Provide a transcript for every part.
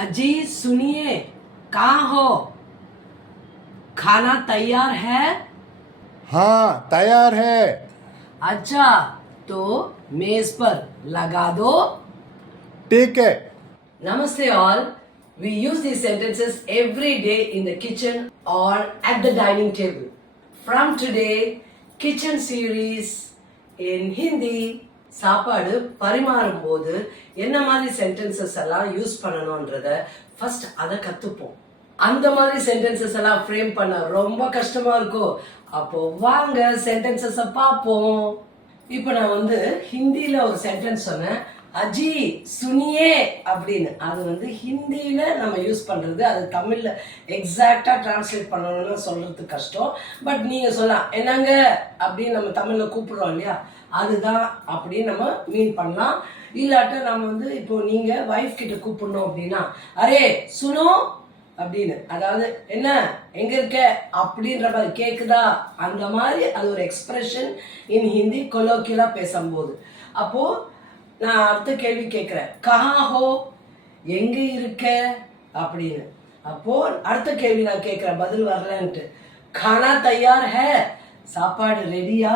अजी सुनिए, कहाँ हो? खाना तैयार है? हाँ तैयार है। अच्छा, तो मेज पर लगा दो। ठीक है। Namaste all. We use these sentences every day in the kitchen or at the dining table. From today, kitchen series in Hindi. சாப்பாடு பரிமாறும் போது என்ன மாதிரி சென்டென்சஸ் எல்லாம் யூஸ் பண்ணணும்ன்றத ஃபர்ஸ்ட் அதை கத்துப்போம். அந்த மாதிரி சென்டென்சஸ் எல்லாம் ஃப்ரேம் பண்ண ரொம்ப கஷ்டமா இருக்கும். அப்போ வாங்க சென்டென்சஸை பார்ப்போம். இப்போ நான் ஹிந்தியில ஒரு சென்டென்ஸ் சொன்னேன், அஜி சுனியே அப்படின்னு. அது ஹிந்தியில நம்ம யூஸ் பண்றது, அது தமிழ்ல எக்ஸாக்டா டிரான்ஸ்லேட் பண்ணணும்னு சொல்றது கஷ்டம். பட் நீங்க சொல்லலாம், என்னங்க அப்படின்னு நம்ம தமிழ்ல கூப்பிடுறோம் இல்லையா, அதுதான் அப்படின்னு நம்ம மீன் பண்ணலாம். இல்லாட்ட நம்ம இப்போ நீங்க வைஃப் கிட்ட கூப்பிடணும் அப்படின்னா, அரே சுனோ அப்படின்னு, அதாவது என்ன எங்க இருக்க அப்படின்ற மாதிரி, கேக்குதா, அந்த மாதிரி அது ஒரு எக்ஸ்பிரஷன் இன் ஹிந்தி கொலோக்கியலா பேசும்போது. அப்போ நான் அடுத்த கேள்வி கேட்கிறேன், கஹா ஹோ, எங்க இருக்க அப்படின்னு. அப்போ அடுத்த கேள்வி நான் கேட்கிறேன், பதில் வரலன்ட்டு, கானா தயார் ஹே, சாப்பாடு ரெடியா,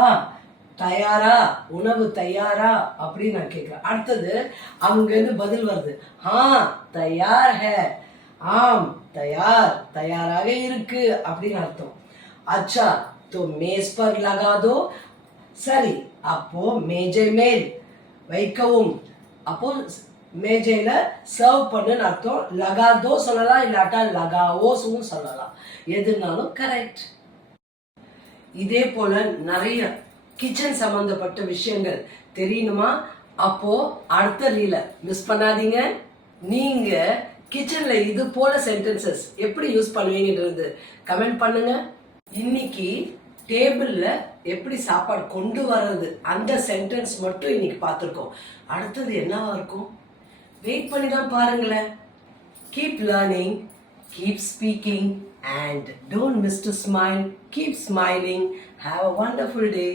தயாரா, உணவு தயாரா அப்படின்னு நான் கேட்கிறேன். அடுத்தது அங்கிருந்து பதில் வருது, ஹா தயார் ஹே, ஆம் தயார், தயாராக இருக்கு அப்படின்னு அர்த்தம். அச்சா தோ மேஸ் பர் லகா தோ, சரி அப்போ மேஜை மேல் வைக்கவும், அப்போ மேஜையில சர்வ் பண்ணுன்னு அர்த்தம். லகாதோ சொல்லலாம், இல்லாட்டா லகாவோஸ்னு சொல்லலாம், எதுனாலும் கரெக்ட். இதே போல நிறைய கிச்சன் சம்பந்தப்பட்ட விஷயங்கள் தெரியணுமா? அப்போ அடுத்த ரீல மிஸ் பண்ணாதீங்க. நீங்க கிச்சன்ல இது போல சென்டென்சஸ் எப்படி யூஸ் பண்ணுவீங்கன்றது கமெண்ட் பண்ணுங்க. இன்னைக்கு டேபிள்ல எப்படி சாப்பாடு கொண்டு வர்றது, அந்த சென்டென்ஸ் மட்டும் இன்னைக்கு பார்த்துருக்கோம். அடுத்தது என்னவா இருக்கும், வெயிட் பண்ணி தான் பாருங்களேன். Keep learning, keep speaking, and don't miss to smile. Keep smiling. Have a wonderful day.